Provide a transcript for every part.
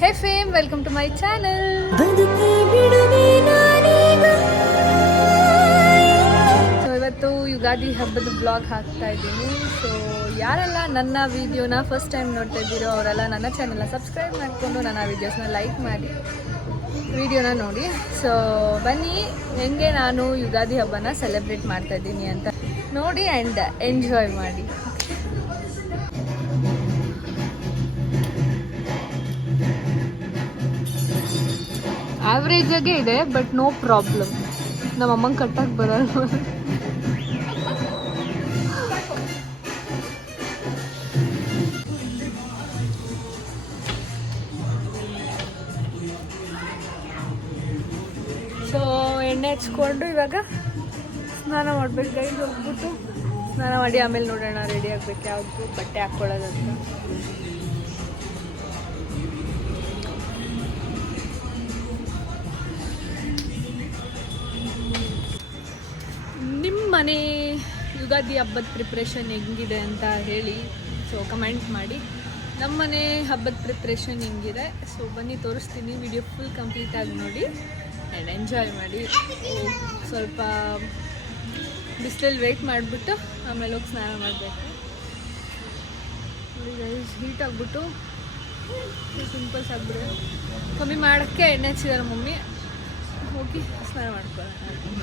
Hey fam, welcome to my channel. So ಇವತ್ತು ಯುಗಾದಿ ಹಬ್ಬದ blog ಹಾಕ್ತಾ ಇದ್ದೀನಿ. ಸೊ ಯಾರೆಲ್ಲ ನನ್ನ ವಿಡಿಯೋನ ಫಸ್ಟ್ ಟೈಮ್ ನೋಡ್ತಾ ಇದ್ದೀರೋ ಅವರೆಲ್ಲ ನನ್ನ ಚಾನಲ್ನ ಸಬ್ಸ್ಕ್ರೈಬ್ ಮಾಡಿಕೊಂಡು ನನ್ನ ವೀಡಿಯೋಸ್ನ ಲೈಕ್ ಮಾಡಿ ವಿಡಿಯೋನ ನೋಡಿ. ಸೊ ಬನ್ನಿ ಹೆಂಗೆ ನಾನು ಯುಗಾದಿ ಹಬ್ಬನ ಸೆಲೆಬ್ರೇಟ್ ಮಾಡ್ತಾ ಇದ್ದೀನಿ ಅಂತ ನೋಡಿ ಆ್ಯಂಡ್ ಎಂಜಾಯ್ ಮಾಡಿ. ಆವ್ರೇಜಾಗೆ ಇದೆ, ಬಟ್ ನೋ ಪ್ರಾಬ್ಲಮ್. ನಮ್ಮ ಅಮ್ಮಂಗೆ ಕಟ್ಟಕ್ಕೆ ಬರಲ್ಲ. ಸೊ ಎಣ್ಣೆ ಹಚ್ಕೊಂಡು ಇವಾಗ ಸ್ನಾನ ಮಾಡ್ಬೇಕು. ಗೈಡ್ ಹೋಗ್ಬಿಟ್ಟು ಸ್ನಾನ ಮಾಡಿ ಆಮೇಲೆ ನೋಡೋಣ ರೆಡಿ ಆಗ್ಬೇಕು ಯಾವುದು ಬಟ್ಟೆ ಹಾಕ್ಕೊಳ್ಳೋದಂತ. ನಿಮ್ಮ ಮನೆ ಯುಗಾದಿ ಹಬ್ಬದ ಪ್ರಿಪ್ರೇಷನ್ ಹೆಂಗಿದೆ ಅಂತ ಹೇಳಿ. ಸೊ ಕಮೆಂಟ್ ಮಾಡಿ. ನಮ್ಮ ಮನೆ ಹಬ್ಬದ ಪ್ರಿಪ್ರೇಷನ್ ಹೆಂಗಿದೆ ಸೊ ಬನ್ನಿ ತೋರಿಸ್ತೀನಿ. ವಿಡಿಯೋ ಫುಲ್ ಕಂಪ್ಲೀಟಾಗಿ ನೋಡಿ ಆ್ಯಂಡ್ ಎಂಜಾಯ್ ಮಾಡಿ. ಸ್ವಲ್ಪ ಬಿಸಿಲಲ್ಲಿ ವೆಯ್ಟ್ ಮಾಡಿಬಿಟ್ಟು ಆಮೇಲೆ ಹೋಗಿ ಸ್ನಾನ ಮಾಡಬೇಕು. ನೋಡಿ ಗೈಸ್, ಹೀಟ್ ಆಗಿಬಿಟ್ಟು ಸಿಂಪಲ್ಸ್ ಆಗಿಬಿಡು. ಕಮ್ಮಿ ಮಾಡೋಕ್ಕೆ ಎಣ್ಣೆ ಹಚ್ಚಿದಾರೆ ಮಮ್ಮಿ. ಹೋಗಿ ಸ್ನಾನ ಮಾಡ್ಕೊಳ್ಳೋಣ.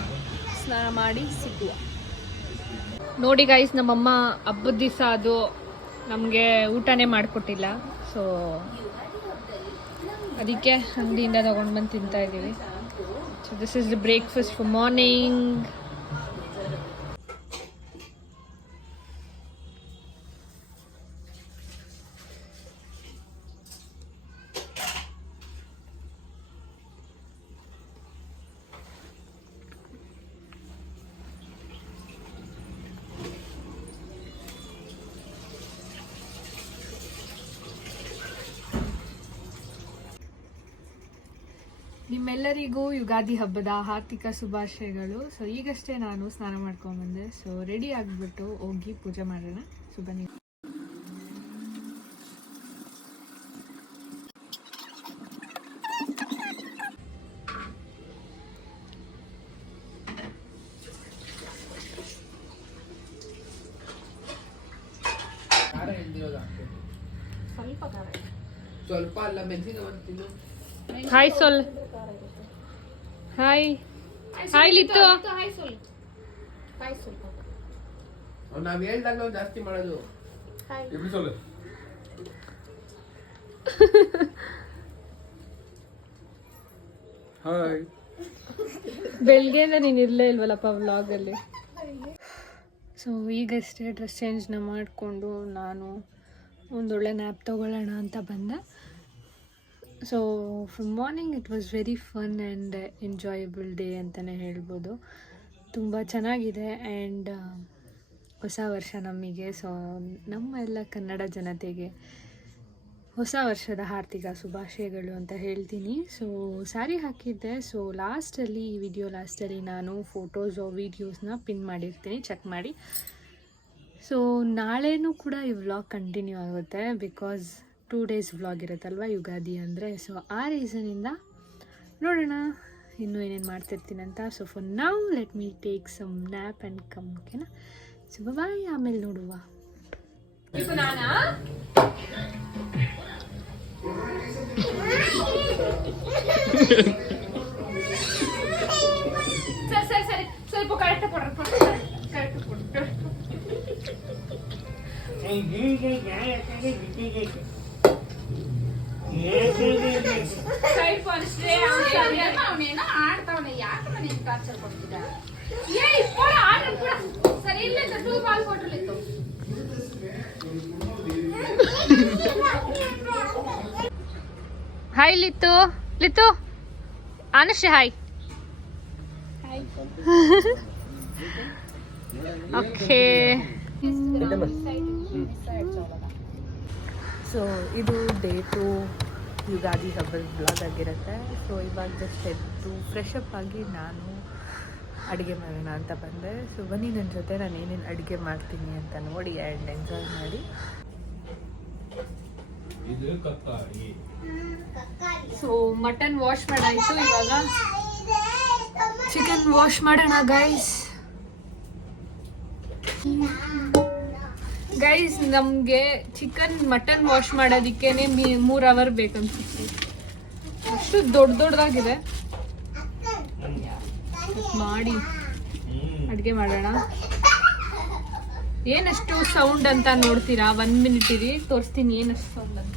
ಸ್ನಾನ ಮಾಡಿ ಸಿಗುವ. ನೋಡಿ ಗೈಸ್, ನಮ್ಮಮ್ಮ ಹಬ್ಬದ ದಿವಸ ಅದು ನಮಗೆ ಊಟನೇ ಮಾಡಿಕೊಟ್ಟಿಲ್ಲ. ಸೊ ಅದಕ್ಕೆ ಅಂಗಡಿಯಿಂದ ತೊಗೊಂಡು ಬಂದು ತಿಂತಾ ಇದ್ದೀವಿ. So this is the breakfast for morning. ನಿಮ್ಮೆಲ್ಲರಿಗೂ ಯುಗಾದಿ ಹಬ್ಬದ ಹಾರ್ದಿಕ ಶುಭಾಶಯಗಳು. ಸೊ ಈಗಷ್ಟೇ ನಾನು ಸ್ನಾನ ಮಾಡ್ಕೊಂಡ್ಬಂದೆ. ಸೊ ರೆಡಿ ಆಗಿಬಿಟ್ಟು ಹೋಗಿ ಪೂಜೆ ಮಾಡೋಣ. ಸೊ ಬನ್ನಿ. ಸ್ವಲ್ಪ ಅಲ್ಲ, ಮೆಣಸಿನ ಹಾಯ್ ಸೊಲ್. ಹಾಯ್ ಹಾಯ್ ಲಿತ್ತು. ನಾವ್ ಹೇಳ್ದಾಗ ಜಾಸ್ತಿ ಮಾಡೋದು. ಬೆಳಗ್ಗೆಯಿಂದ ನೀನು ಇರಲೇ ಇಲ್ವಲ್ಲಪ್ಪ ವ್ಲಾಗಲ್ಲಿ. ಸೊ ಈಗಷ್ಟೇ ಡ್ರೆಸ್ ಚೇಂಜ್ನ ಮಾಡಿಕೊಂಡು ನಾನು ಒಂದೊಳ್ಳೆ ನ್ಯಾಪ್ ತೊಗೊಳ್ಳೋಣ ಅಂತ ಬಂದೆ. So from morning it was very fun and enjoyable day ಅಂತಲೇ ಹೇಳ್ಬೋದು. ತುಂಬ ಚೆನ್ನಾಗಿದೆ ಆ್ಯಂಡ್ ಹೊಸ ವರ್ಷ ನಮಗೆ. ಸೊ ನಮ್ಮ ಎಲ್ಲ ಕನ್ನಡ ಜನತೆಗೆ ಹೊಸ ವರ್ಷದ ಹಾರ್ದಿಕ ಶುಭಾಶಯಗಳು ಅಂತ ಹೇಳ್ತೀನಿ. ಸೊ ಸ್ಯಾರಿ ಹಾಕಿದ್ದೆ. ಸೊ ಲಾಸ್ಟಲ್ಲಿ ಈ ವಿಡಿಯೋ ಲಾಸ್ಟಲ್ಲಿ ನಾನು ಫೋಟೋಸ್ ವೀಡಿಯೋಸ್ನ ಪಿನ್ ಮಾಡಿರ್ತೀನಿ, ಚೆಕ್ ಮಾಡಿ. ಸೊ ನಾಳೆನೂ ಕೂಡ ಈ ವ್ಲಾಗ್ ಕಂಟಿನ್ಯೂ ಆಗುತ್ತೆ ಬಿಕಾಸ್ 2 days ವ್ಲಾಗ್ ಇರುತ್ತಲ್ವ ಯುಗಾದಿ ಅಂದರೆ. ಸೊ ಆ ರೀಸನಿಂದ ನೋಡೋಣ ಇನ್ನೂ ಏನೇನು ಮಾಡ್ತಿರ್ತೀನಿ ಅಂತ. So for now let me take some nap and come. ಓಕೆನಾ? ಸೊ ಬಾಯ್, ಆಮೇಲೆ ನೋಡುವ. ಸರಿ ಸರಿ ಸ್ವಲ್ಪ ಕರೆಕ್ಟ್ ಆಡ್ತಾವನೆ. ಯಾಕೆ ನನಗೆ ಟಾರ್ಚರ್ ಕೊಡ್ತಿದ್ದ? ಸರಿ ಇಲ್ಲ, 2 ಬಾಲ್ ಕೊಟ್ರಲಿತ್ತು. ಹಾಯ್ ಲಿತ್ತು. ಲಿತ್ತು ಅನುಶ್ರೀ ಹಾಯ್. ಓಕೆ. ಸೊ ಇದು ಡೇ 2 ಯುಗಾದಿ ಹಬ್ಬದ ಬ್ಲಾಗ್ ಆಗಿರುತ್ತೆ. ಸೊ ಇವಾಗ ಜಸ್ಟ್ ಎದ್ದು ಫ್ರೆಶ್ ಅಪ್ ಆಗಿ ನಾನು ಅಡುಗೆ ಮಾಡೋಣ ಅಂತ ಬಂದೆ. ಸೊ ಬನ್ನಿ ನನ್ನ ಜೊತೆ ನಾನು ಏನೇನು ಅಡುಗೆ ಮಾಡ್ತೀನಿ ಅಂತ ನೋಡಿ ಆ್ಯಂಡ್ ಎಂಜಾಯ್ ಮಾಡಿ. ಸೊ ಮಟನ್ ವಾಶ್ ಮಾಡಾಯ್ತು, ಇವಾಗ ಚಿಕನ್ ವಾಶ್ ಮಾಡೋಣ ಗೈಸ್. ಗೈಸ್ ನಮಗೆ ಚಿಕನ್ ಮಟನ್ ವಾಶ್ ಮಾಡೋದಕ್ಕೇನೆ 3 ಅವರ್ ಬೇಕನ್ಸುತ್ತೆ. ಅಷ್ಟು ದೊಡ್ಡದಾಗಿದೆ. ಮಾಡಿ ಅಡುಗೆ ಮಾಡೋಣ. ಏನಷ್ಟು ಸೌಂಡ್ ಅಂತ ನೋಡ್ತೀರಾ? 1 ಮಿನಿಟ್ ಇರಿ, ತೋರಿಸ್ತೀನಿ ಏನಷ್ಟು ಸೌಂಡ್ ಅಂತ.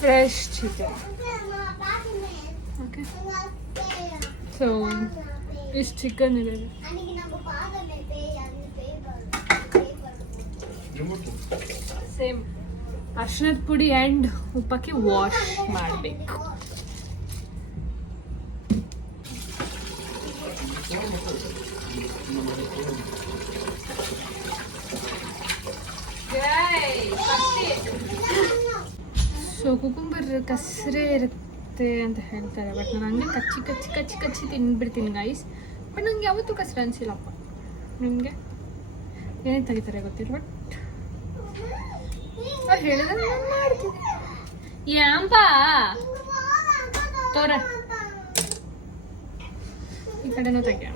Fresh chicken. ಓಕೆ, ಸೊ ಇಷ್ಟು ಚಿಕನ್ ಇದೆ. ಸೇಮ್ ಅರ್ಶಿನದ ಪುಡಿ ಆ್ಯಂಡ್ ಉಪ್ಪಕ್ಕೆ ವಾಶ್ ಮಾಡಬೇಕು. ಸೊ ಕುಕುಂಬರ್ ಕಸರೆ ಇರುತ್ತೆ ಅಂತ ಹೇಳ್ತಾರೆ, ಬಟ್ ನಾನು ಹಂಗೆ ಕಚ್ಚಿ ಕಚ್ಚಿ ಕಚ್ಚಿ ಕಚ್ಚಿ ತಿಂದ್ಬಿಡ್ತೀನಿ ಗೈಸ್. ಬಟ್ ನಂಗೆ ಯಾವತ್ತೂ ಕಸರೆ ಅನಿಸಿಲ್ಲಪ್ಪ. ನಿಮಗೆ ಏನೇನು ತೆಗಿತಾರೆ ಗೊತ್ತಿಲ್ಲ, ಬಟ್ ಅವ್ರು ಹೇಳಿದ್ರೆ ನಾನು ಮಾಡ್ತೀನಿ. ಯಾಂಪ ತೋರ ಈ ಕಡೆನೂ ತೆಗಿಯೋಣ.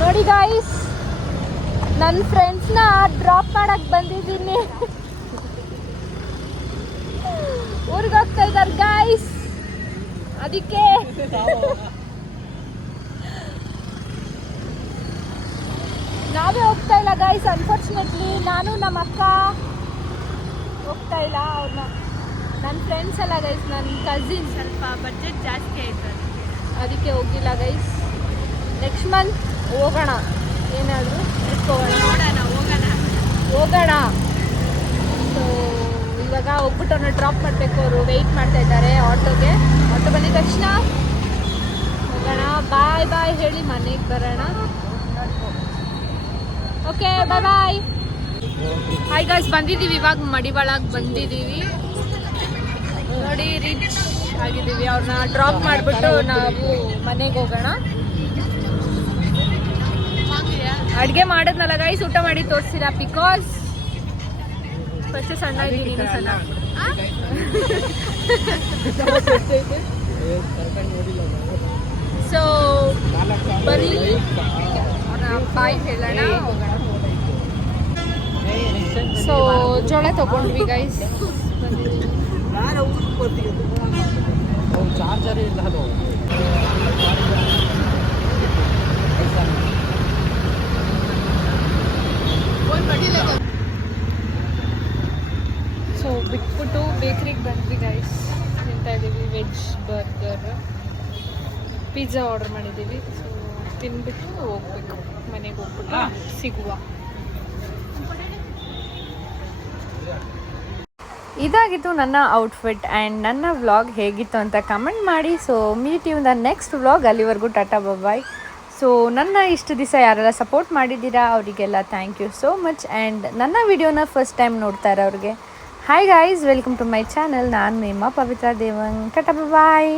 ನೋಡಿ ಗಾಯ್ಸ್, ನನ್ನ ಫ್ರೆಂಡ್ಸ್ನ ಡ್ರಾಪ್ ಮಾಡಕ್ಕೆ ಬಂದಿದ್ದೀನಿ. ಊರಿಗೆ ಹೋಗ್ತಾ ಇದ್ದಾರೆ ಗಾಯ್ಸ್, ಅದಕ್ಕೆ ನಾವೇ ಹೋಗ್ತಾ ಇಲ್ಲ ಗಾಯ್ಸ್. ಅನ್ಫಾರ್ಚುನೇಟ್ಲಿ ನಾನು ನಮ್ಮ ಅಕ್ಕ ಹೋಗ್ತಾ ಇಲ್ಲ. ಅವ್ರನ್ನ ನನ್ನ ಫ್ರೆಂಡ್ಸ್ ಎಲ್ಲ ಗೈಸ್, ನನ್ನ ಕಸಿನ್. ಸ್ವಲ್ಪ ಬಡ್ಜೆಟ್ ಜಾಸ್ತಿ ಆಯ್ತು, ಅದಕ್ಕೆ ಹೋಗಿಲ್ಲ ಗೈಸ್. ನೆಕ್ಸ್ಟ್ ಮಂತ್ ಹೋಗೋಣ, ಏನಾದರೂ ಹೋಗೋಣ. ಸೊ ಇವಾಗ ಹೋಗ್ಬಿಟ್ಟು ಅವ್ರನ್ನ ಡ್ರಾಪ್ ಮಾಡಬೇಕು. ಅವರು ವೆಯ್ಟ್ ಮಾಡ್ತಾ ಇದ್ದಾರೆ ಆಟೋಗೆ. ಆಟೋ ಬಂದಿದ ತಕ್ಷಣ ಹೋಗೋಣ. ಬಾಯ್ ಬಾಯ್ ಹೇಳಿ ಮನೆಗೆ ಬರೋಣ. ಓಕೆ, ಬಾಯ್ ಬಾಯ್. ಹಾಯ್ ಗಾಯ್ಸ್, ಬಂದಿದ್ದೀವಿ ಇವಾಗ ಮಡಿವಾಳಗೆ ಬಂದಿದ್ದೀವಿ. ನೋಡಿ ರೀಚ್ ಆಗಿದ್ದೀವಿ. ಅವ್ರನ್ನ ಡ್ರಾಪ್ ಮಾಡಿಬಿಟ್ಟು ನಾವು ಮನೆಗೆ ಹೋಗೋಣ. ಅಡುಗೆ ಮಾಡೋದ್ನಲ್ಲ ಗೈಸ್, ಊಟ ಮಾಡಿ ತೋರಿಸಿಲ್ಲ ಬಿಕಾಸ್ ಫಸ್ಟ್ ಸಣ್ಣ ಇದ್ದೀನಿ. ಸಣ್ಣ ಸೊ ಬರೀ ಬಾಯ್ ಹೇಳೋಣ, ಹೋಗೋಣ. ಸೊ ಜೋಳ ತಗೊಂಡ್ವಿ ಗೈಸ್. ಚಾರ್ಜರ್ ಇಲ್ಲ ಅದು. ಸೊ ಬಿಟ್ಬಿಟ್ಟು ಬೇಕ್ರಿಗೆ ಬಂದ್ವಿ ಗೈಸ್. ತಿಂತಾ ಇದ್ದೀವಿ ವೆಜ್ ಬರ್ಗರ್, ಪಿಜ್ಜಾ ಆರ್ಡರ್ ಮಾಡಿದ್ದೀವಿ. ಸೊ ತಿನ್ಬಿಟ್ಟು ಹೋಗ್ಬೇಕು, ಮನೆಗೆ ಹೋಗ್ಬಿಟ್ಟು ಸಿಗುವ. ಇದಾಗಿತ್ತು ನನ್ನ ಔಟ್ಫಿಟ್ ಆ್ಯಂಡ್ ನನ್ನ ವ್ಲಾಗ್ ಹೇಗಿತ್ತು ಅಂತ ಕಮೆಂಟ್ ಮಾಡಿ. So meet you in the next vlog. ಅಲ್ಲಿವರೆಗೂ ಟಾಟಾ ಬಾಯ್. ಸೊ ನನ್ನ ಇಷ್ಟು ದಿವಸ ಯಾರೆಲ್ಲ ಸಪೋರ್ಟ್ ಮಾಡಿದ್ದೀರಾ ಅವರಿಗೆಲ್ಲ thank you so much. And ನನ್ನ ವಿಡಿಯೋನ ಫಸ್ಟ್ ಟೈಮ್ ನೋಡ್ತಾ ಇರೋರಿಗೆ hi guys, welcome to my channel. ನಾನು ನಿಮ್ಮ ಪವಿತ್ರ ದೇವಂಗ್. ಟಾಟಾ ಬಾಯ್.